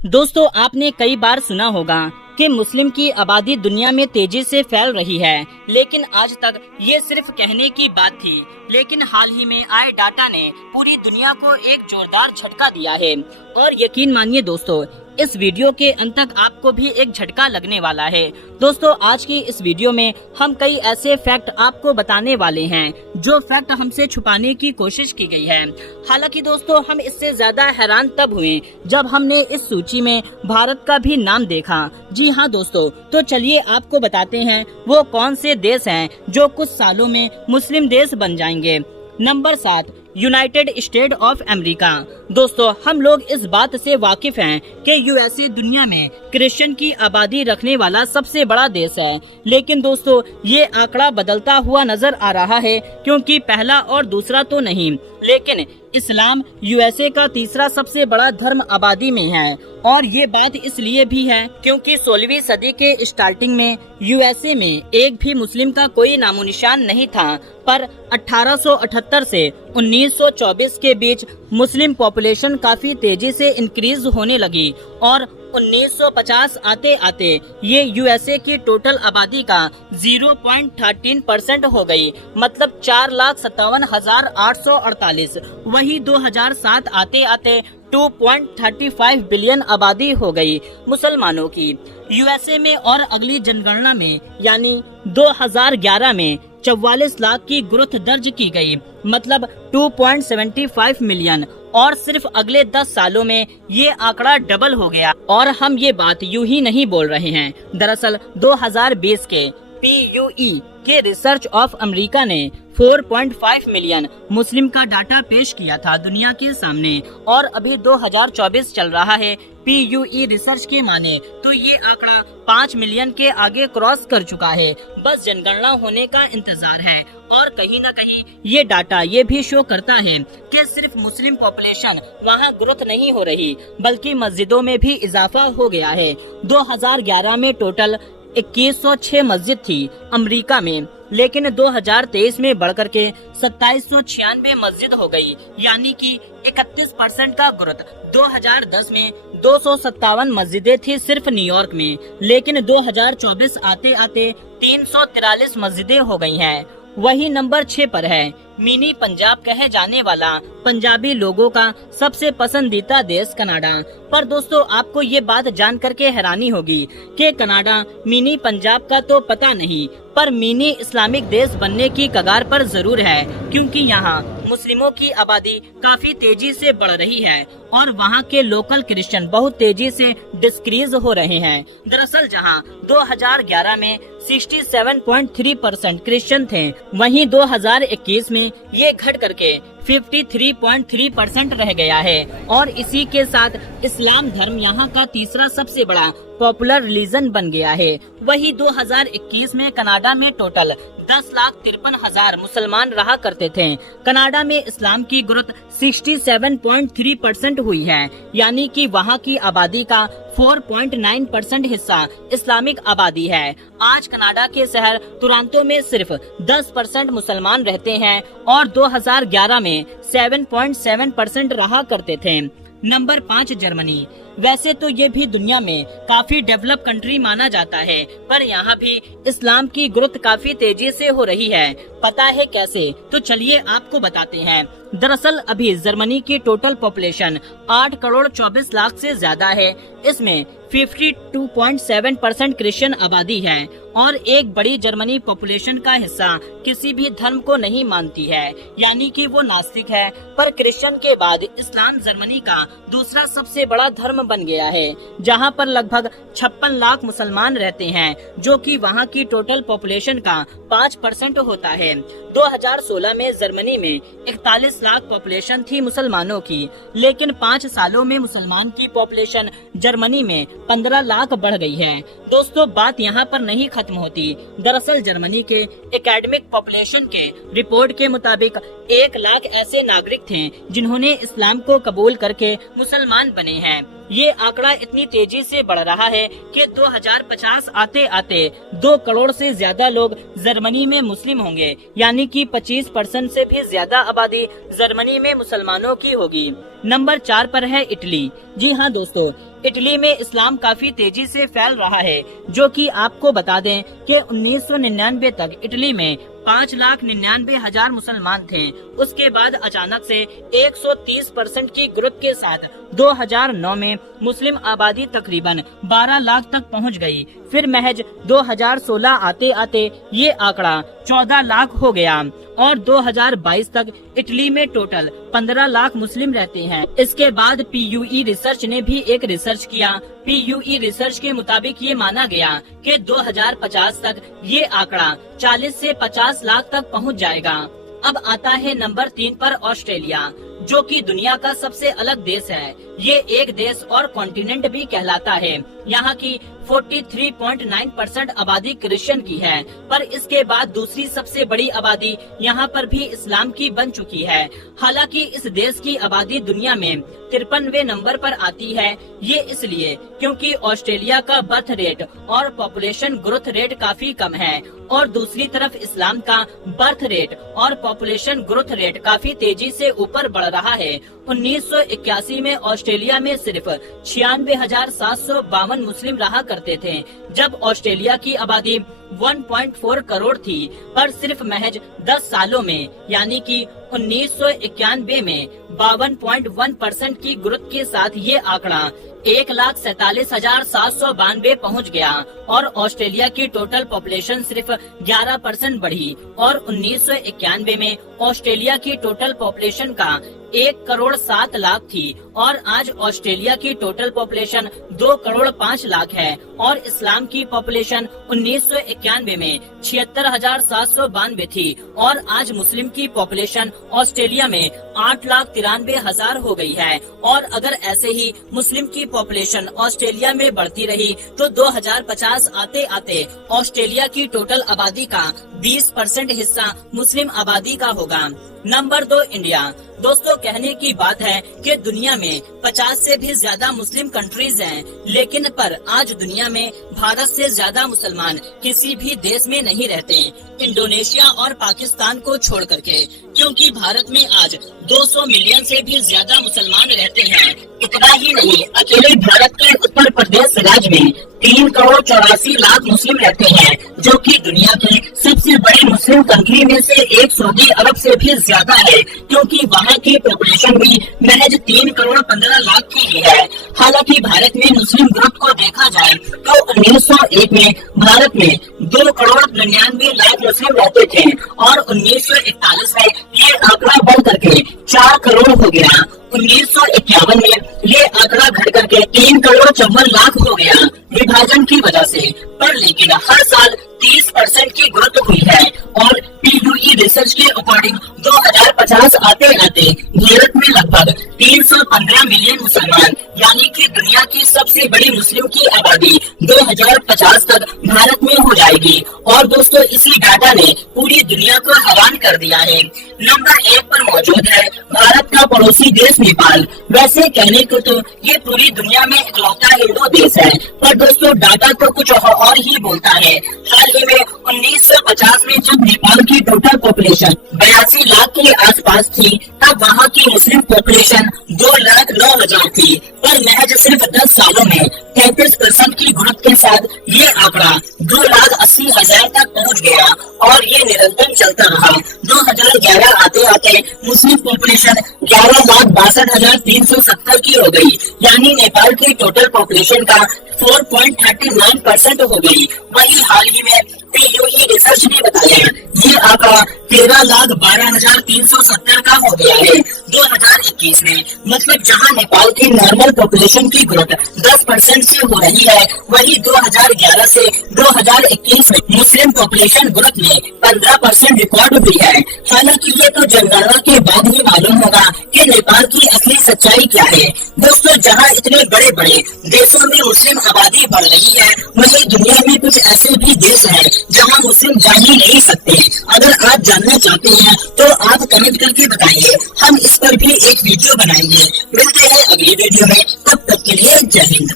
दोस्तों, आपने कई बार सुना होगा कि मुस्लिम की आबादी दुनिया में तेजी से फैल रही है, लेकिन आज तक ये सिर्फ कहने की बात थी। लेकिन हाल ही में आए डाटा ने पूरी दुनिया को एक जोरदार झटका दिया है। और यकीन मानिए दोस्तों, इस वीडियो के अंत तक आपको भी एक झटका लगने वाला है। दोस्तों, आज की इस वीडियो में हम कई ऐसे फैक्ट आपको बताने वाले हैं जो फैक्ट हमसे छुपाने की कोशिश की गई है। हालांकि दोस्तों, हम इससे ज्यादा हैरान तब हुए जब हमने इस सूची में भारत का भी नाम देखा। जी हाँ दोस्तों, तो चलिए आपको बताते हैं वो कौन से देश हैं जो कुछ सालों में मुस्लिम देश बन जाएंगे। Number 7, United state of America. दोस्तों, हम लोग इस बात से वाकिफ हैं कि यूएसए दुनिया में क्रिश्चियन की आबादी रखने वाला सबसे बड़ा देश है। लेकिन दोस्तों, ये आंकड़ा बदलता हुआ नजर आ रहा है, क्योंकि पहला और दूसरा तो नहीं, लेकिन इस्लाम यूएसए का तीसरा सबसे बड़ा धर्म आबादी में है। और ये बात इसलिए भी है क्योंकि 16वीं सदी के स्टार्टिंग में यूएसए में एक भी मुस्लिम का कोई नामो निशान नहीं था, पर 1878 से 1924 के बीच मुस्लिम पॉपुलेशन काफी तेजी से इंक्रीज होने लगी और 1950 आते आते ये यूएसए की टोटल आबादी का 0.13% हो गई, मतलब 4,57,848। वही 2007 आते आते 2.35 बिलियन आबादी हो गई मुसलमानों की यूएसए में। और अगली जनगणना में यानी 2011 में 44 लाख की ग्रोथ दर्ज की गई, मतलब 2.75 मिलियन। और सिर्फ अगले 10 सालों में ये आंकड़ा डबल हो गया। और हम ये बात यूं ही नहीं बोल रहे हैं। दरअसल 2020 के PUE के रिसर्च ऑफ अमेरिका ने 4.5 मिलियन मुस्लिम का डाटा पेश किया था दुनिया के सामने। और अभी 2024 चल रहा है। PUE रिसर्च के माने तो ये आंकड़ा 5 मिलियन के आगे क्रॉस कर चुका है। बस जनगणना होने का इंतजार है। और कहीं न कहीं ये डाटा ये भी शो करता है कि सिर्फ मुस्लिम पॉपुलेशन वहाँ ग्रोथ नहीं हो रही, बल्कि मस्जिदों में भी इजाफा हो गया है। 2011 में टोटल 2106 मस्जिद थी अमेरिका में, लेकिन 2023 में बढ़कर के 2796 मस्जिद हो गई, यानी कि 31% का ग्रोथ। 2010 में 257 मस्जिदें थी सिर्फ न्यूयॉर्क में, लेकिन 2024 आते आते 343 मस्जिदें हो गई हैं। वही नंबर 6 पर है मिनी पंजाब कहे जाने वाला पंजाबी लोगों का सबसे पसंदीदा देश कनाडा। पर दोस्तों, आपको ये बात जान करके हैरानी होगी कि कनाडा मिनी पंजाब का तो पता नहीं, पर मिनी इस्लामिक देश बनने की कगार पर जरूर है, क्योंकि यहाँ मुस्लिमों की आबादी काफी तेजी से बढ़ रही है और वहाँ के लोकल क्रिश्चियन बहुत तेजी से डिस्क्रीज हो रहे हैं। दरअसल जहाँ 2011 में 67.3% क्रिश्चियन थे, वहीं 2021 में ये घट करके 53.3% रह गया है। और इसी के साथ इस्लाम धर्म यहाँ का तीसरा सबसे बड़ा पॉपुलर रिलीजन बन गया है। वही 2021 में कनाडा में टोटल 10,53,000 मुसलमान रहा करते थे। कनाडा में इस्लाम की ग्रोथ 67.3% हुई है, यानी कि वहाँ की आबादी का 4.9% हिस्सा इस्लामिक आबादी है। आज कनाडा के शहर टोरंटो में सिर्फ 10% मुसलमान रहते हैं और 2011 में 7.7% रहा करते थे। Number 5 Germany. वैसे तो ये भी दुनिया में काफी डेवलप कंट्री माना जाता है, पर यहाँ भी इस्लाम की ग्रोथ काफी तेजी से हो रही है। पता है कैसे? तो चलिए आपको बताते हैं। दरअसल अभी जर्मनी की टोटल पॉपुलेशन 8 करोड़ 24 लाख से ज्यादा है। इसमें 52.7% क्रिश्चियन आबादी है और एक बड़ी जर्मनी पॉपुलेशन का हिस्सा किसी भी धर्म को नहीं मानती है, यानी कि वो नास्तिक है। पर क्रिश्चियन के बाद इस्लाम जर्मनी का दूसरा सबसे बड़ा धर्म बन गया है, जहां पर लगभग 56 लाख मुसलमान रहते हैं, जो कि वहां की टोटल पॉपुलेशन का 5% होता है। 2016 में जर्मनी में 41 लाख पॉपुलेशन थी मुसलमानों की, लेकिन 5 सालों में मुसलमान की पॉपुलेशन जर्मनी में 15 लाख बढ़ गई है। दोस्तों, बात यहाँ पर नहीं खत्म होती। दरअसल जर्मनी के एकेडमिक पॉपुलेशन के रिपोर्ट के मुताबिक 1 लाख ऐसे नागरिक थे जिन्होंने इस्लाम को कबूल करके मुसलमान बने हैं। ये आंकड़ा इतनी तेजी से बढ़ रहा है कि 2050 आते आते 2 करोड़ से ज्यादा लोग जर्मनी में मुस्लिम होंगे, यानी कि 25% से भी ज्यादा आबादी जर्मनी में मुसलमानों की होगी। नंबर 4 पर है इटली। जी हाँ दोस्तों, इटली में इस्लाम काफी तेजी से फैल रहा है, जो कि आपको बता दें कि 1999 तक इटली में 5,99,000 मुसलमान थे। उसके बाद अचानक से 130% की ग्रोथ के साथ 2009 में मुस्लिम आबादी तकरीबन 12 लाख तक पहुंच गई। फिर महज 2016 आते आते ये आंकड़ा 14 लाख हो गया और 2022 तक इटली में टोटल 15 लाख मुस्लिम रहते हैं। इसके बाद PUE रिसर्च ने भी एक रिसर्च किया। PUE रिसर्च के मुताबिक ये माना गया कि 2050 तक ये आंकड़ा 40 से 50 लाख तक पहुंच जाएगा। अब आता है नंबर 3 पर ऑस्ट्रेलिया, जो कि दुनिया का सबसे अलग देश है। ये एक देश और कॉन्टिनेंट भी कहलाता है। यहाँ की 43.9% आबादी क्रिश्चियन की है, पर इसके बाद दूसरी सबसे बड़ी आबादी यहाँ पर भी इस्लाम की बन चुकी है। हालांकि इस देश की आबादी दुनिया में 53वें नंबर पर आती है। ये इसलिए क्योंकि ऑस्ट्रेलिया का बर्थ रेट और पॉपुलेशन ग्रोथ रेट काफी कम है और दूसरी तरफ इस्लाम का बर्थ रेट और पॉपुलेशन ग्रोथ रेट काफी तेजी से ऊपर बढ़ रहा है। 1981 में ऑस्ट्रेलिया में सिर्फ 96,752 मुस्लिम रहा करते थे, जब ऑस्ट्रेलिया की आबादी 1.4 करोड़ थी। पर सिर्फ महज 10 सालों में यानी कि 1991 में 52.1% की ग्रोथ के साथ ये आंकड़ा 1,47,792 पहुंच गया और ऑस्ट्रेलिया की टोटल पॉपुलेशन सिर्फ 11% बढ़ी और 1991 में ऑस्ट्रेलिया की टोटल पॉपुलेशन का 1,07,00,000 थी और आज ऑस्ट्रेलिया की टोटल पॉपुलेशन 2,05,00,000 है और इस्लाम की पॉपुलेशन 1991 में 76,792 थी और आज मुस्लिम की पॉपुलेशन ऑस्ट्रेलिया में 8,93,000 हो गई है। और अगर ऐसे ही मुस्लिम की पॉपुलेशन ऑस्ट्रेलिया में बढ़ती रही तो 2050 आते आते ऑस्ट्रेलिया की टोटल आबादी का 20% हिस्सा मुस्लिम आबादी का होगा। Number 2 India. दोस्तों, कहने की बात है कि दुनिया में 50 से भी ज्यादा मुस्लिम कंट्रीज हैं, लेकिन पर आज दुनिया में भारत से ज्यादा मुसलमान किसी भी देश में नहीं रहते, इंडोनेशिया और पाकिस्तान को छोड़ करके, क्योंकि भारत में आज 200 मिलियन से भी ज्यादा मुसलमान रहते हैं। इतना ही नहीं, अकेले भारत के उत्तर प्रदेश राज्य में 3,84,00,000 मुस्लिम रहते हैं, जो कि दुनिया के सबसे बड़ी मुस्लिम कंट्री में से एक सऊदी अरब से भी ज्यादा है, क्योंकि वहाँ की पॉपुलेशन भी महज 3,15,00,000 की ही है। हालांकि भारत में मुस्लिम ग्रोथ को देखा जाए तो 1901 में भारत में 2,99,00,000 मुस्लिम रहते थे और 1941 में ये आंकड़ा बढ़ करके 4 करोड़ हो गया। 1951 में ये आंकड़ा घट करके 3,54,00,000 हो गया विभाजन की वजह से। पर लेकिन हर साल 30% की ग्रोथ हुई है और PUE रिसर्च के अकॉर्डिंग 2050 आते आते भारत में लगभग 315 मिलियन मुसलमान यानी कि दुनिया की सबसे बड़ी मुस्लिम की आबादी 2050 तक भारत में हो जाएगी। और दोस्तों, इसी डाटा ने पूरी दुनिया को हैरान कर दिया है। नंबर 1 पर मौजूद है भारत का पड़ोसी देश नेपाल। वैसे कहने को तो ये पूरी दुनिया में इकलौता हिंदू देश है, पर दोस्तों डाटा तो कुछ और ही बोलता है। हाल ही में 1950 में जब नेपाल की टोटल पॉपुलेशन 82 लाख के आसपास थी, तब वहाँ की मुस्लिम पॉपुलेशन 2,09,000 थी, पर महज सिर्फ 10 सालों में 33% की ग्रोथ के साथ ये आंकड़ा 2,80,000 तक पहुँच गया और ये निरंतर चलता रहा। 2011 आते आते मुस्लिम पॉपुलेशन 11,62,370 की हो गई, यानी नेपाल की टोटल पॉपुलेशन का 4.39% हो गई। वही हाल ही में PUE रिसर्च ने बताया ये आंकड़ा 13,12,370 का हो गया है 2021 में। मतलब जहां नेपाल की नॉर्मल पॉपुलेशन की ग्रोथ 10% से हो रही है, वही 2011 से 2021 में मुस्लिम पॉपुलेशन ग्रोथ में 15% रिकॉर्ड हुई है। हालांकि ये तो जनगणना के बाद ही मालूम होगा कि नेपाल की असली सच्चाई क्या है। दोस्तों, जहां इतने बड़े बड़े देशों में मुस्लिम आबादी बढ़ रही है, वहीं दुनिया में कुछ ऐसे भी देश हैं जहां मुस्लिम जा ही नहीं सकते। अगर आप जानना चाहते हैं तो आप कमेंट करके बताइए, हम इस पर भी एक वीडियो बनाएंगे। मिलते हैं अगली वीडियो में, तब तक के लिए जय हिंद।